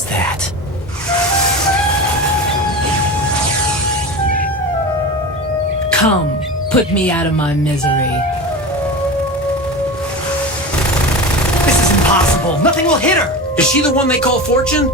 was that? Come, put me out of my misery. This is impossible. Nothing will hit her. Is she the one they call Fortune?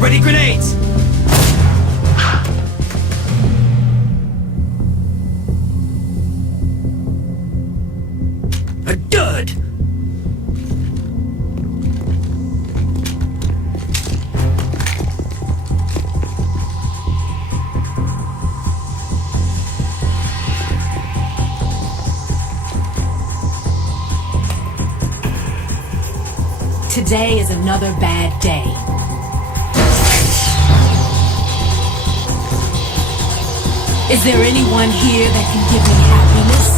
Ready grenades! A dud! Today is another bad day. Is there anyone here that can give me happiness?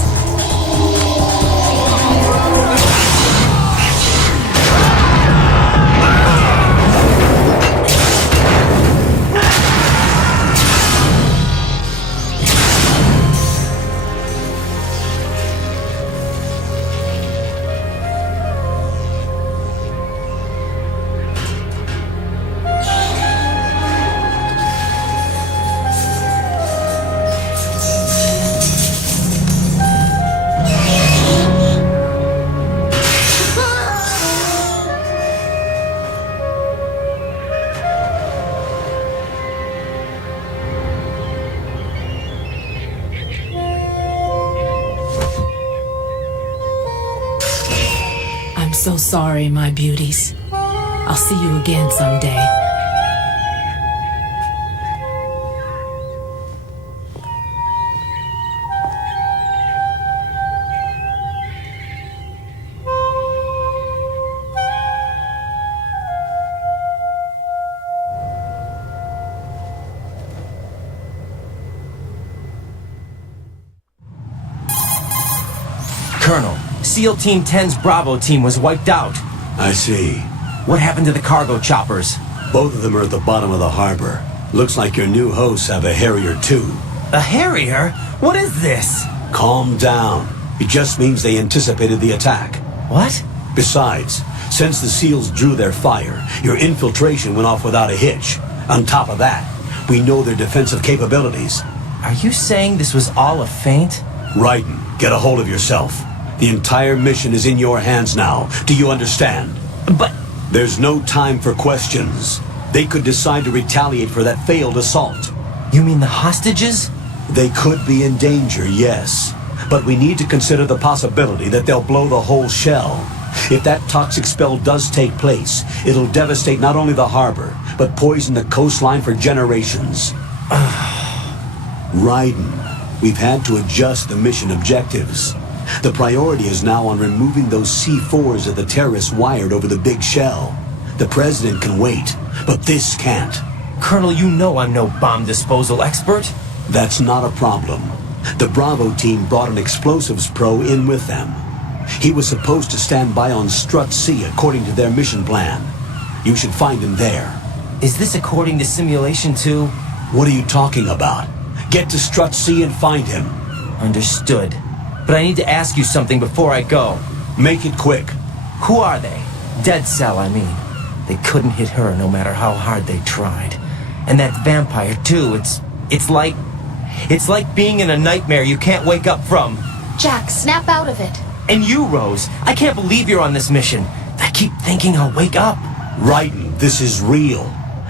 I'm so sorry, my beauties. I'll see you again someday. Colonel, SEAL Team 10's Bravo team was wiped out. I see. What happened to the cargo choppers? Both of them are at the bottom of the harbor. Looks like your new hosts have a Harrier too. A Harrier? What is this? Calm down. It just means they anticipated the attack. What? Besides, since the SEALs drew their fire, your infiltration went off without a hitch. On top of that, we know their defensive capabilities. Are you saying this was all a feint? Raiden, get a hold of yourself. The entire mission is in your hands now. Do you understand? But... There's no time for questions. They could decide to retaliate for that failed assault. You mean the hostages? They could be in danger, yes. But we need to consider the possibility that they'll blow the whole shell. If that toxic spell does take place, it'll devastate not only the harbor, but poison the coastline for generations. Raiden, we've had to adjust the mission objectives. The priority is now on removing those C4s that the terrorists wired over the big shell. The president can wait, but this can't. Colonel, you know I'm no bomb disposal expert. That's not a problem. The Bravo team brought an explosives pro in with them. He was supposed to stand by on Strut C according to their mission plan. You should find him there. Is this according to Simulation 2? What are you talking about? Get to Strut C and find him. Understood. But I need to ask you something before I go. Make it quick. Who are they? Dead Cell, I mean. They couldn't hit her no matter how hard they tried. And that vampire, too, it's like being in a nightmare you can't wake up from. Jack, snap out of it. And you, Rose, I can't believe you're on this mission. I keep thinking I'll wake up. Raiden, this is real.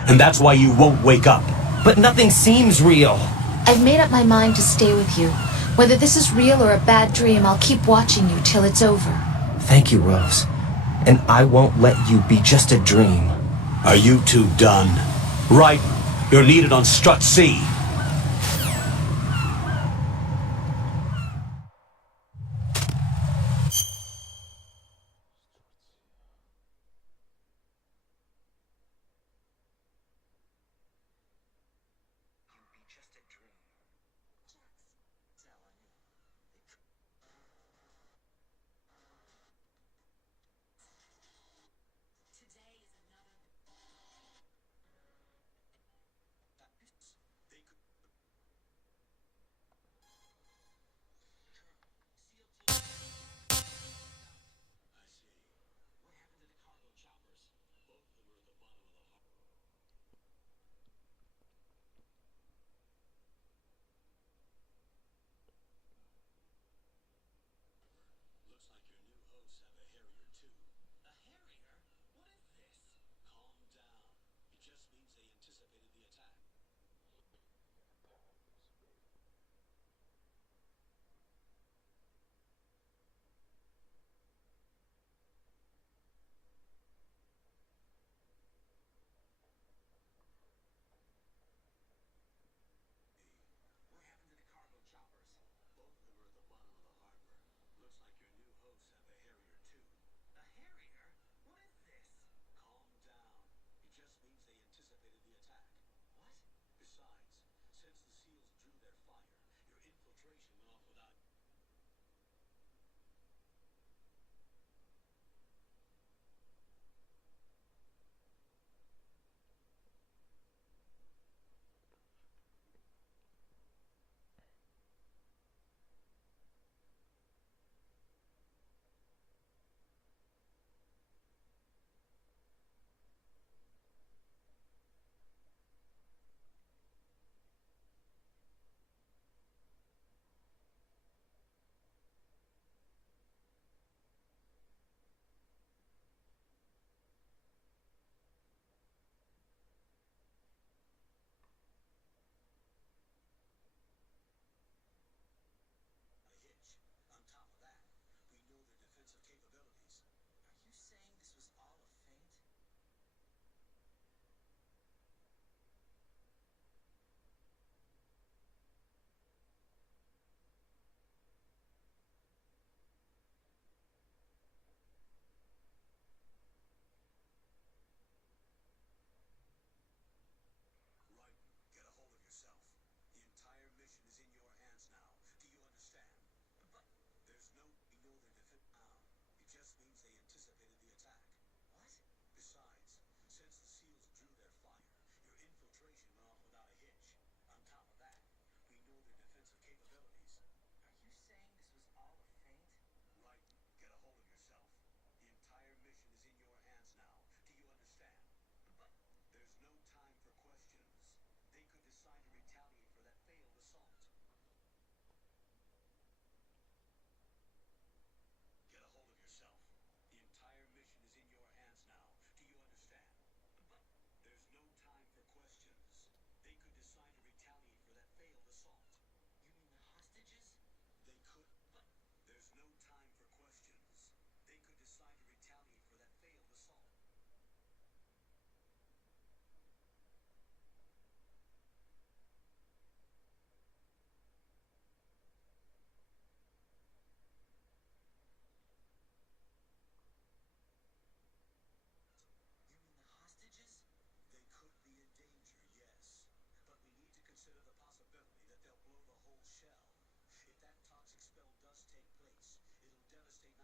And that's why you won't wake up. But nothing seems real. I've made up my mind to stay with you. Whether this is real or a bad dream, I'll keep watching you till it's over. Thank you, Rose. And I won't let you be just a dream. Are you two done? Raiden, you're needed on Strut C.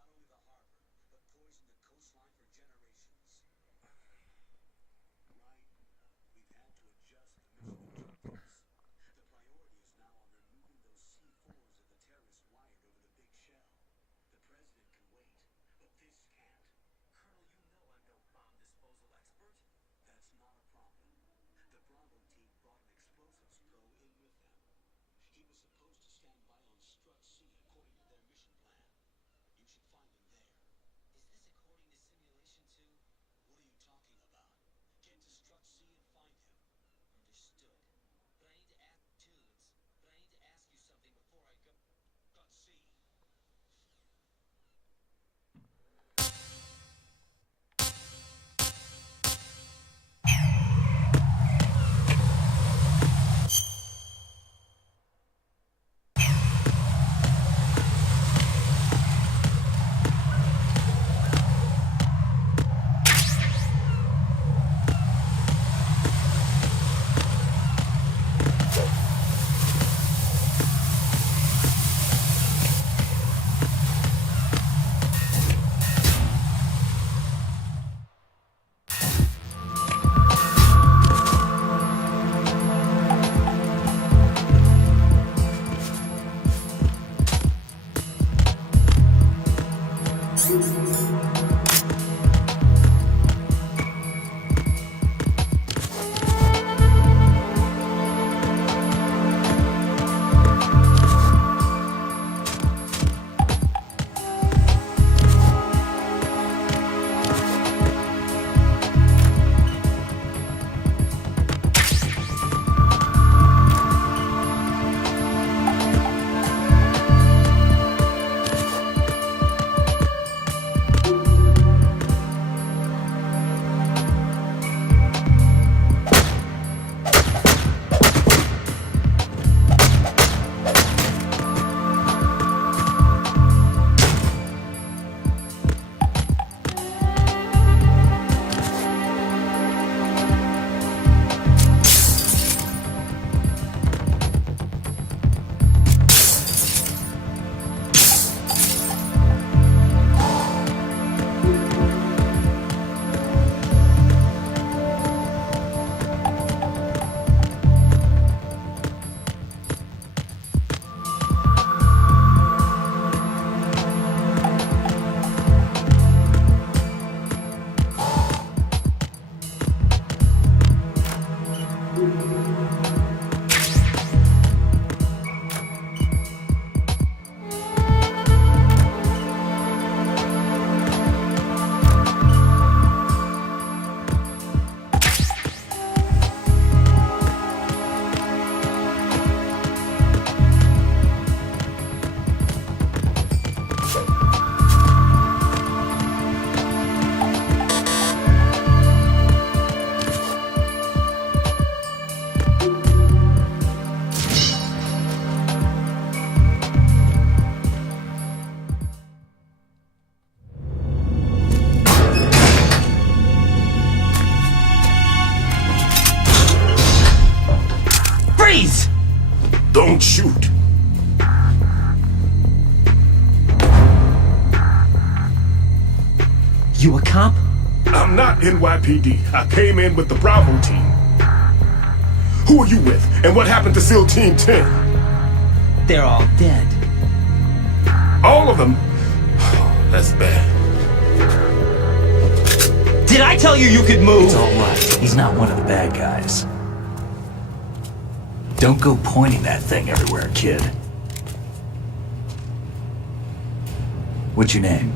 not only the harbor, but poison the coastline for generations. Right. We've had to adjust the mission objectives. The priority is now on removing those C4s that the terrorists wired over the big shell. The president can wait, but this can't. Colonel, you know I'm no bomb disposal expert. That's not a problem. The Bravo team brought an explosives pro in with them. He was supposed to stand by on Strut C according to their mission plan. You should find him there. Is this according to Simulation 2? What are you talking about? Get to Strut C and find him. Understood. But I need to ask you something before I go. Strut C. Don't shoot. You a cop? I'm not NYPD. I came in with the Bravo team. Who are you with? And what happened to SEAL Team 10? They're all dead. All of them? That's bad. Did I tell you you could move? It's all right. He's not one of the bad guys. Don't go pointing that thing everywhere, kid. What's your name?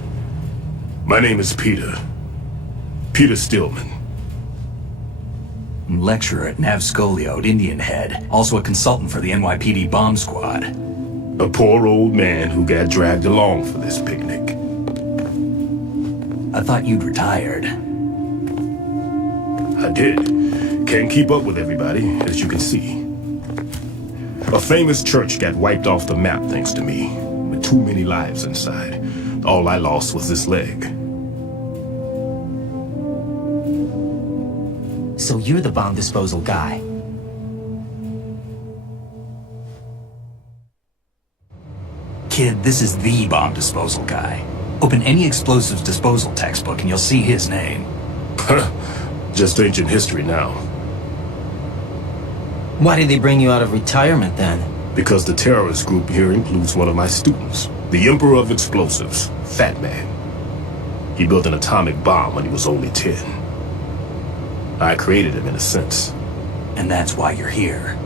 My name is Peter. Peter Stillman. Lecturer at Navscolio at Indian Head. Also a consultant for the NYPD bomb squad. A poor old man who got dragged along for this picnic. I thought you'd retired. I did. Can't keep up with everybody, as you can see. A famous church got wiped off the map thanks to me, with too many lives inside. All I lost was this leg. So you're the bomb disposal guy. Kid, this is the bomb disposal guy. Open any explosives disposal textbook and you'll see his name. Just ancient history now. Why did they bring you out of retirement then? Because the terrorist group here includes one of my students, the Emperor of Explosives, Fat Man. He built an atomic bomb when he was only 10. I created him in a sense. And that's why you're here.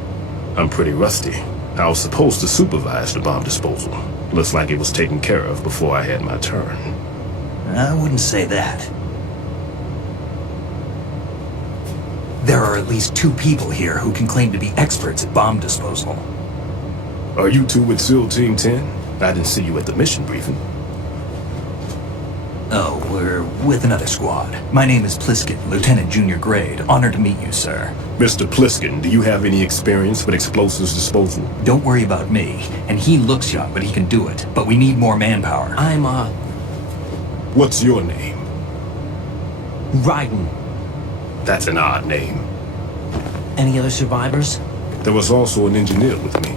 I'm pretty rusty. I was supposed to supervise the bomb disposal. Looks like it was taken care of before I had my turn. I wouldn't say that. There are at least 2 people here who can claim to be experts at bomb disposal. Are you two with SEAL Team 10? I didn't see you at the mission briefing. Oh, we're with another squad. My name is Pliskin, Lieutenant Junior Grade. Honored to meet you, sir. Mr. Pliskin, do you have any experience with explosives disposal? Don't worry about me. And he looks young, but he can do it. But we need more manpower. I'm, What's your name? Raiden. That's an odd name. Any other survivors? There was also an engineer with me.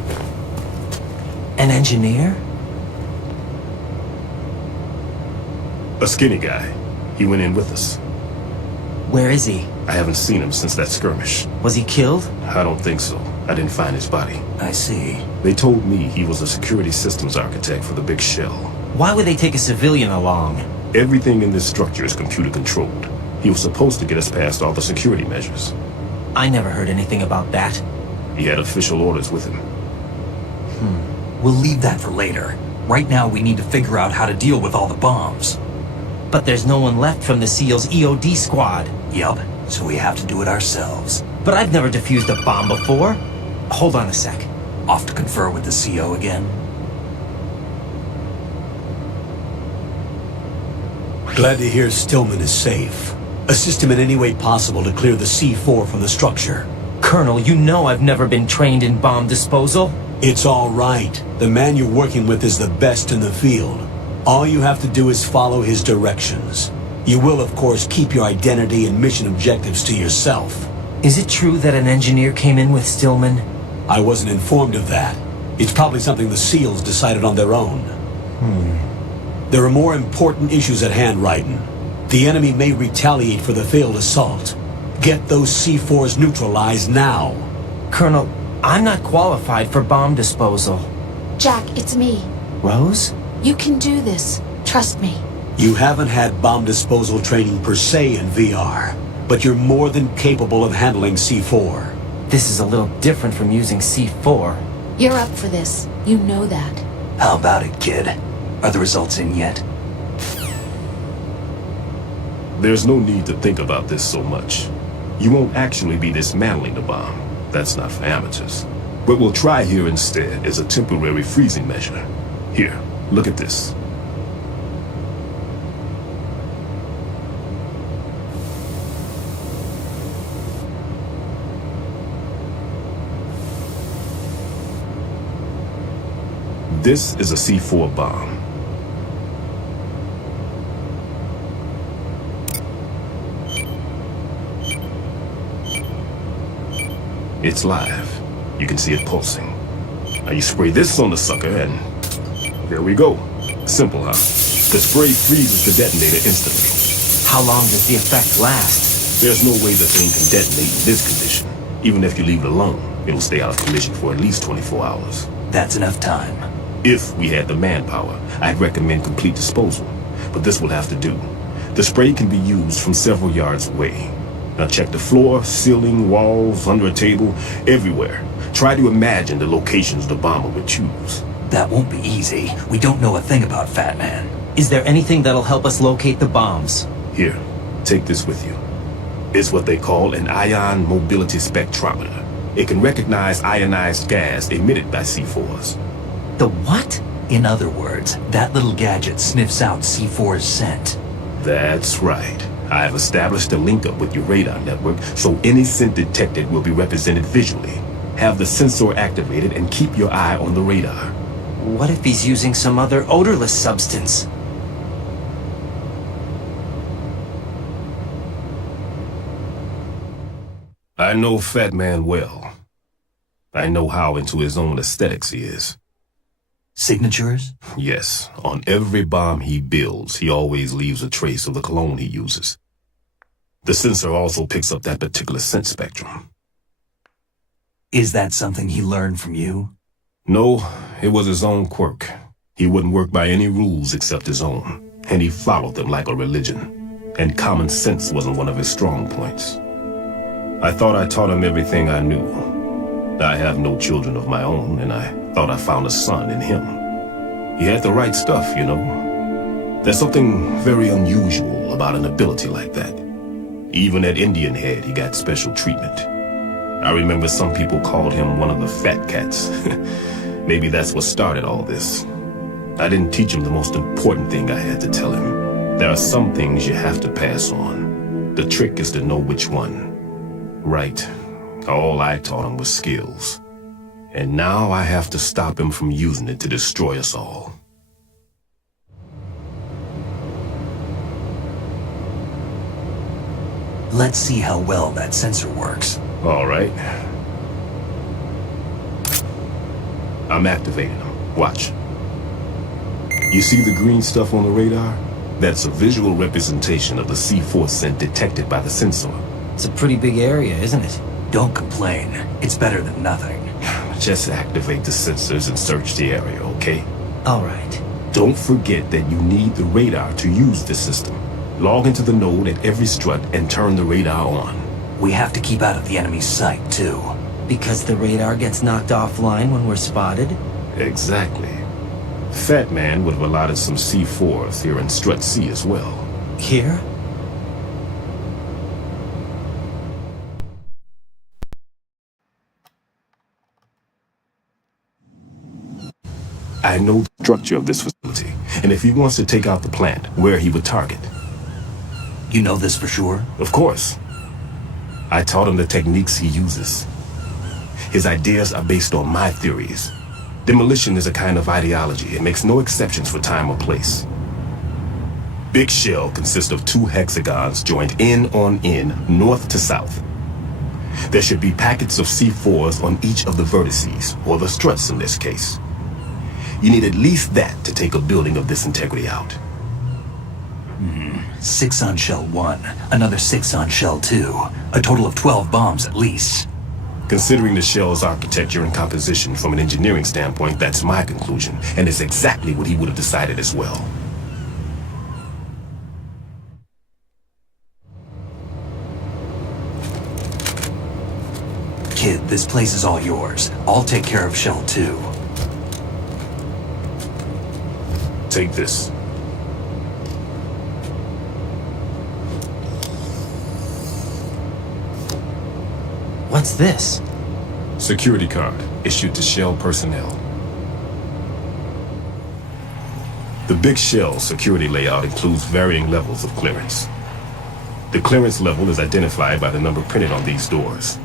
An engineer? A skinny guy. He went in with us. Where is he? I haven't seen him since that skirmish. Was he killed? I don't think so. I didn't find his body. I see. They told me he was a security systems architect for the big shell. Why would they take a civilian along? Everything in this structure is computer controlled. He was supposed to get us past all the security measures. I never heard anything about that. He had official orders with him. We'll leave that for later. Right now, we need to figure out how to deal with all the bombs. But there's no one left from the SEAL's EOD squad. Yup, so we have to do it ourselves. But I've never defused a bomb before. Hold on a sec. Off to confer with the CO again. Glad to hear Stillman is safe. Assist him in any way possible to clear the C4 from the structure. Colonel, you know I've never been trained in bomb disposal. It's all right. The man you're working with is the best in the field. All you have to do is follow his directions. You will, of course, keep your identity and mission objectives to yourself. Is it true that an engineer came in with Stillman? I wasn't informed of that. It's probably something the SEALs decided on their own. There are more important issues at hand, Raiden. The enemy may retaliate for the failed assault. Get those C4s neutralized now. Colonel, I'm not qualified for bomb disposal. Jack, it's me. Rose? You can do this. Trust me. You haven't had bomb disposal training per se in VR, but you're more than capable of handling C4. This is a little different from using C4. You're up for this. You know that. How about it, kid? Are the results in yet? There's no need to think about this so much. You won't actually be dismantling the bomb. That's not for amateurs. What we'll try here instead is a temporary freezing measure. Here, look at this. This is a C4 bomb. It's live. You can see it pulsing. Now you spray this on the sucker and there we go. Simple, huh? The spray freezes the detonator instantly. How long does the effect last? There's no way the thing can detonate in this condition. Even if you leave it alone, it'll stay out of commission for at least 24 hours. That's enough time. If we had the manpower, I'd recommend complete disposal. But this will have to do. The spray can be used from several yards away. Now check the floor, ceiling, walls, under a table, everywhere. Try to imagine the locations the bomber would choose. That won't be easy. We don't know a thing about Fat Man. Is there anything that'll help us locate the bombs? Here, take this with you. It's what they call an ion mobility spectrometer. It can recognize ionized gas emitted by C4s. The what? In other words, that little gadget sniffs out C4's scent. That's right. I've established a link up with your radar network, so any scent detected will be represented visually. Have the sensor activated and keep your eye on the radar. What if he's using some other odorless substance? I know Fat Man well. I know how into his own aesthetics he is. Signatures? Yes, on every bomb he builds, he always leaves a trace of the cologne he uses. The sensor also picks up that particular scent spectrum. Is that something he learned from you? No, it was his own quirk. He wouldn't work by any rules except his own, and he followed them like a religion. And common sense wasn't one of his strong points. I thought I taught him everything I knew. I have no children of my own, and I thought I found a son in him. He had the right stuff, you know. There's something very unusual about an ability like that. Even at Indian Head, he got special treatment. I remember some people called him one of the fat cats. Maybe that's what started all this. I didn't teach him the most important thing I had to tell him. There are some things you have to pass on. The trick is to know which one. Right. All I taught him was skills. And now I have to stop him from using it to destroy us all. Let's see how well that sensor works. All right. I'm activating them. Watch. You see the green stuff on the radar? That's a visual representation of the C4 scent detected by the sensor. It's a pretty big area, isn't it? Don't complain. It's better than nothing. Just activate the sensors and search the area, okay? All right. Don't forget that you need the radar to use the system. Log into the node at every strut and turn the radar on. We have to keep out of the enemy's sight, too. Because the radar gets knocked offline when we're spotted? Exactly. Fat Man would have allotted some C4s here in Strut C as well. Here? I know the structure of this facility, and if he wants to take out the plant, where he would target. You know this for sure? Of course. I taught him the techniques he uses. His ideas are based on my theories. Demolition is a kind of ideology. It makes no exceptions for time or place. Big Shell consists of 2 hexagons joined end on end, north to south. There should be packets of C4s on each of the vertices, or the struts in this case. You need at least that to take a building of this integrity out. 6 on Shell 1, another 6 on Shell 2. A total of 12 bombs at least. Considering the shell's architecture and composition from an engineering standpoint, that's my conclusion, and it's exactly what he would have decided as well. Kid, this place is all yours. I'll take care of Shell 2. Take this. What's this? Security card issued to Shell personnel. The Big Shell security layout includes varying levels of clearance. The clearance level is identified by the number printed on these doors.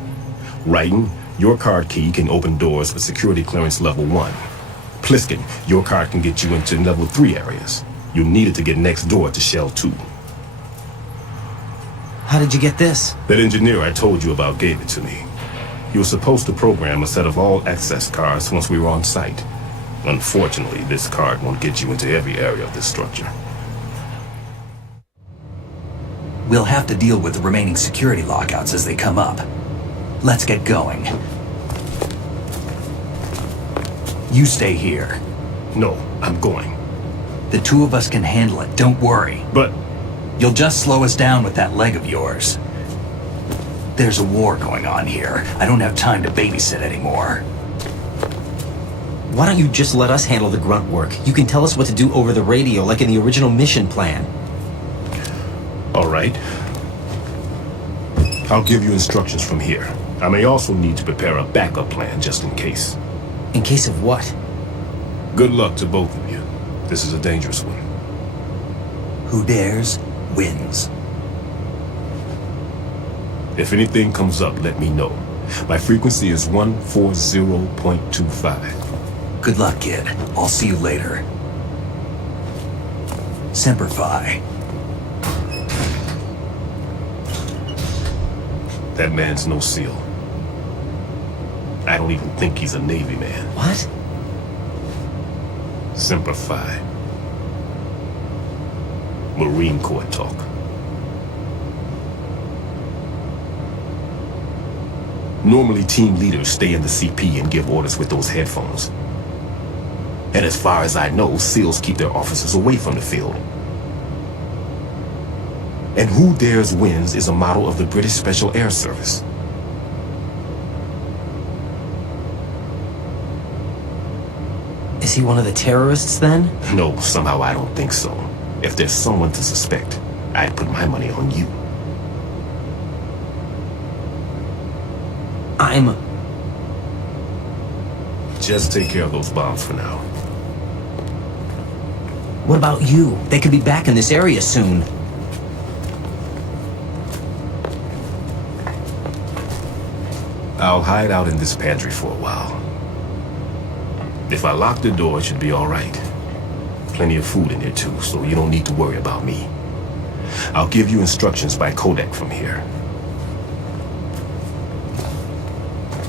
Raiden, your card key can open doors for security clearance level 1. Pliskin, your card can get you into level 3 areas. You need it to get next door to Shell 2. How did you get this? That engineer I told you about gave it to me. He was supposed to program a set of all access cards once we were on site. Unfortunately, this card won't get you into every area of this structure. We'll have to deal with the remaining security lockouts as they come up. Let's get going. You stay here. No, I'm going. The 2 of us can handle it, don't worry. But You'll just slow us down with that leg of yours. There's a war going on here. I don't have time to babysit anymore. Why don't you just let us handle the grunt work? You can tell us what to do over the radio, like in the original mission plan. all right. I'll give you instructions from here. I may also need to prepare a backup plan just in case. In case of what? Good luck to both of you. This is a dangerous one. Who dares, wins. If anything comes up, let me know. My frequency is 140.25. Good luck, kid. I'll see you later. Semper Fi. That man's no SEAL. I don't even think he's a Navy man. What? Semper Fi. Marine Corps talk. Normally, team leaders stay in the CP and give orders with those headphones. And as far as I know, SEALs keep their officers away from the field. And Who Dares Wins is a model of the British Special Air Service. Is he one of the terrorists then? No, somehow I don't think so. If there's someone to suspect, I'd put my money on you. Just take care of those bombs for now. What about you? They could be back in this area soon. I'll hide out in this pantry for a while. If I lock the door, it should be all right. Plenty of food in there too, so you don't need to worry about me. I'll give you instructions by Kodak from here.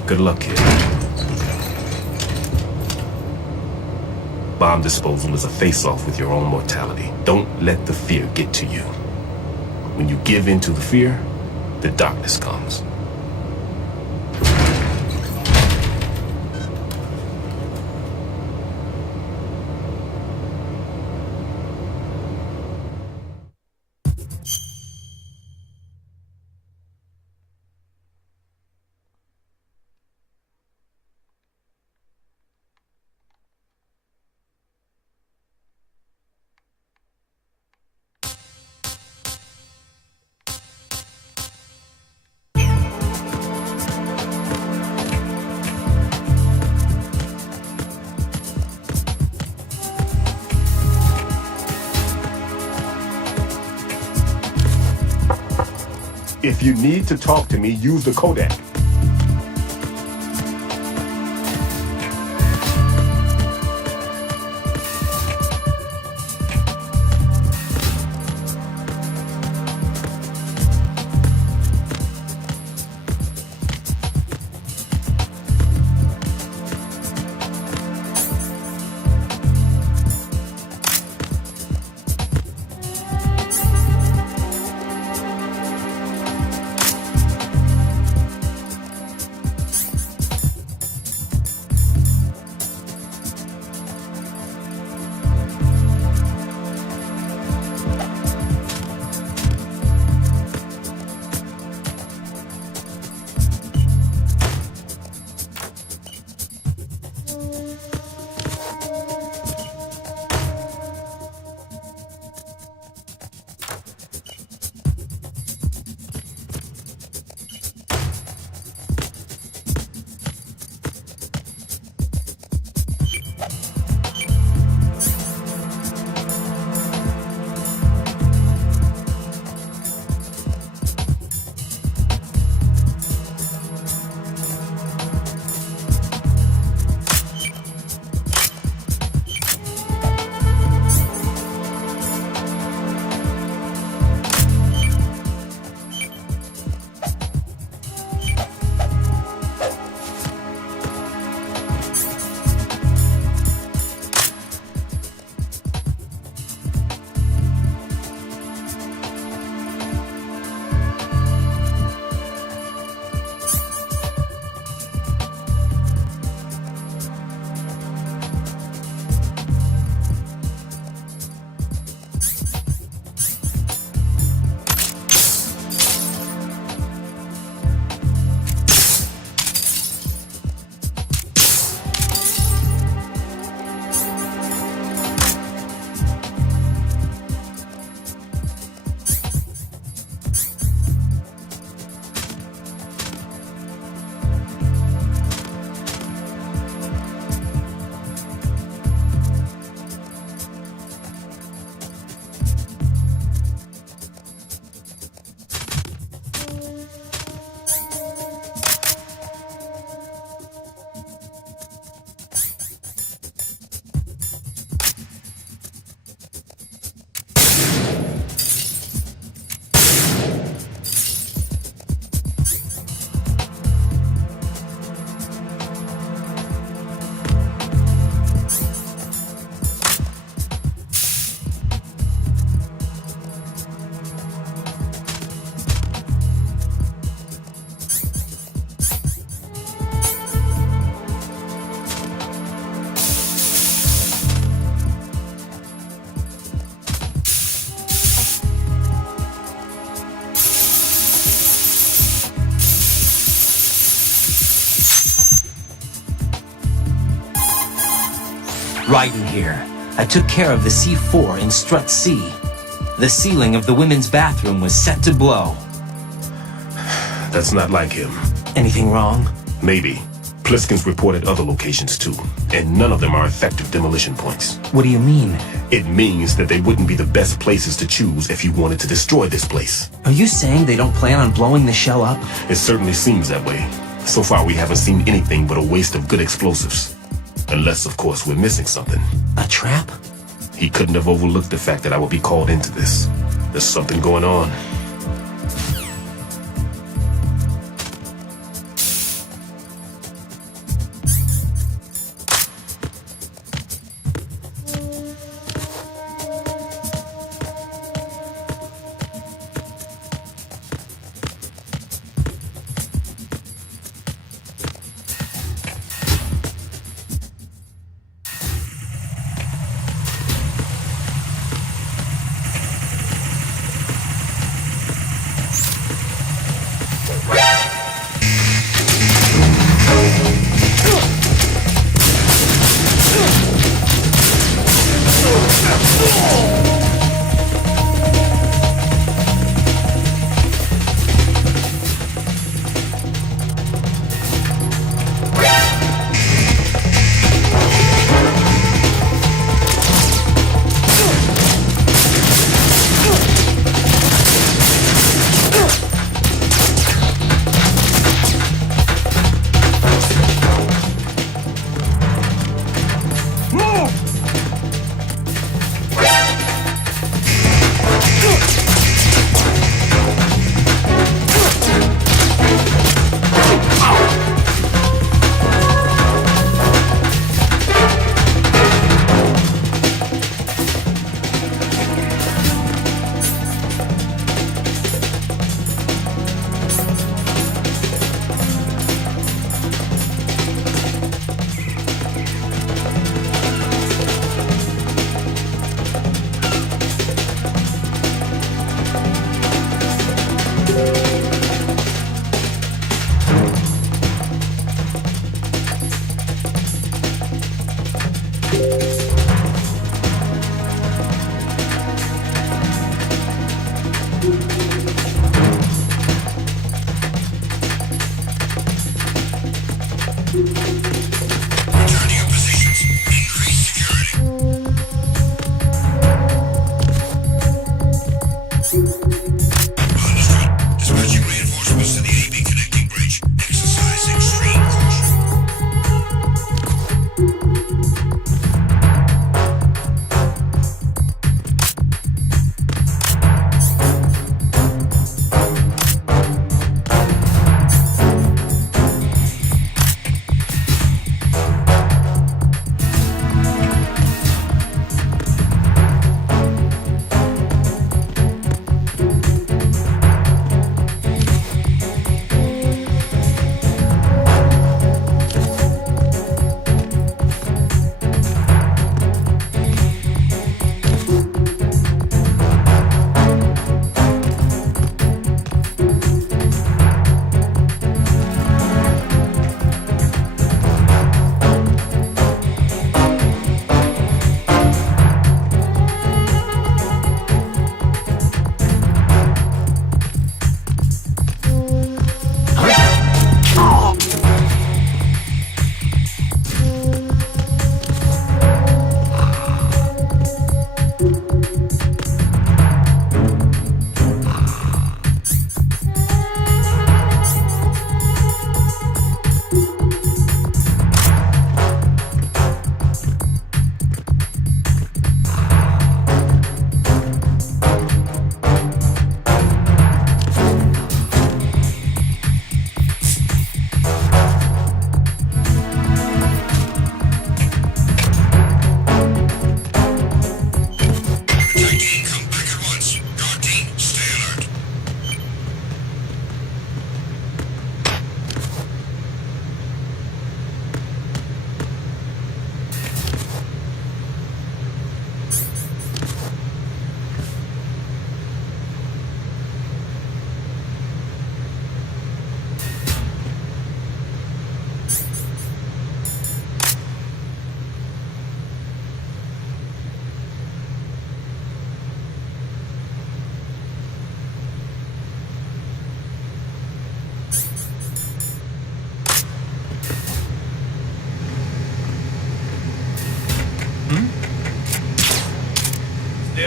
Good luck, kid. Bomb disposal is a face-off with your own mortality. Don't let the fear get to you. When you give in to the fear, the darkness comes. If you need to talk to me, use the Kodak. Raiden here. I took care of the C4 in Strut C. The ceiling of the women's bathroom was set to blow. That's not like him. Anything wrong? Maybe. Pliskin's reported other locations too, and none of them are effective demolition points. What do you mean? It means that they wouldn't be the best places to choose if you wanted to destroy this place. Are you saying they don't plan on blowing the shell up? It certainly seems that way. So far we haven't seen anything but a waste of good explosives. Unless, of course, we're missing something. A trap? He couldn't have overlooked the fact that I would be called into this. There's something going on.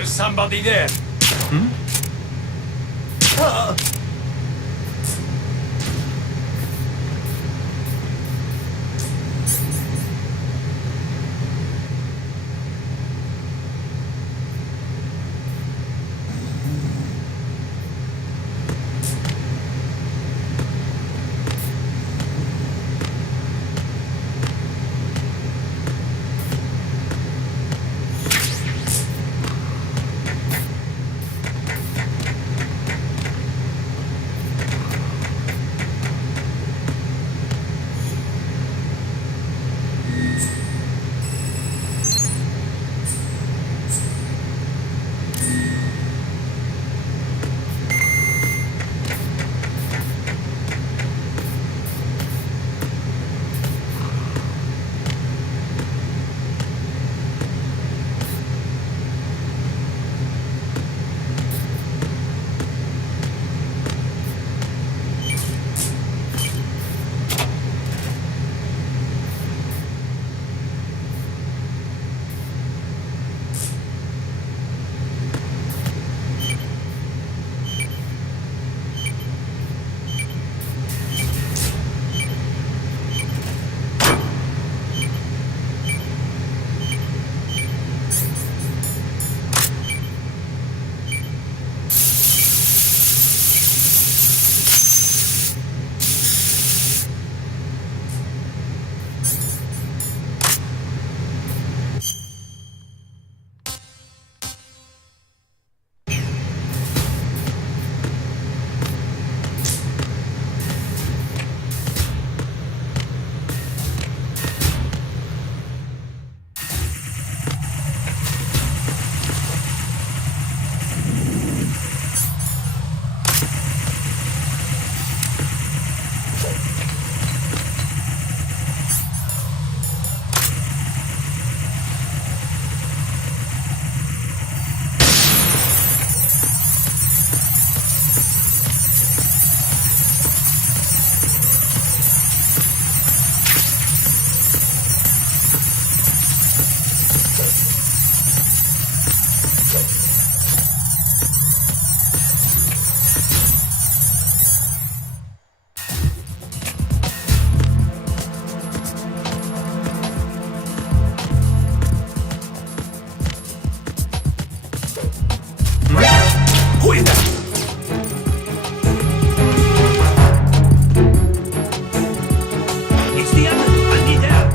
There's somebody there. Who is that? It's the other. I need help.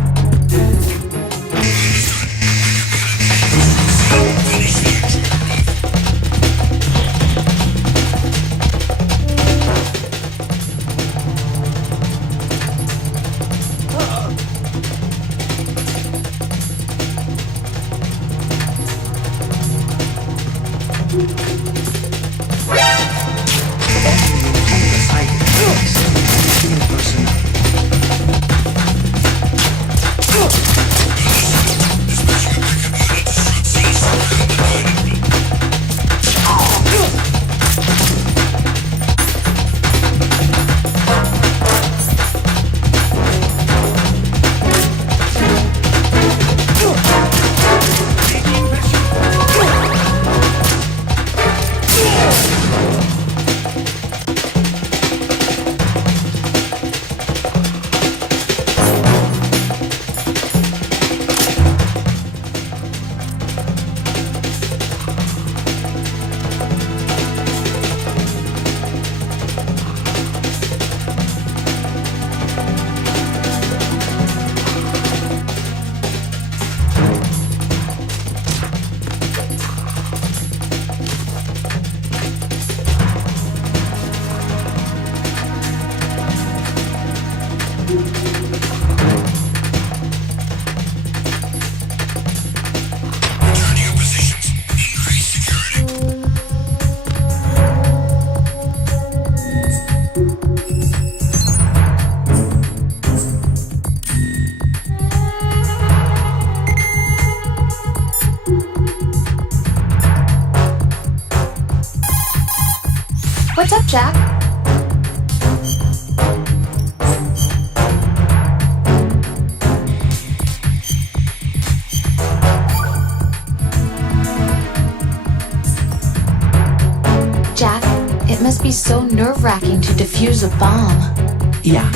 What's up, Jack? so nerve-wracking to defuse a bomb. Yeah,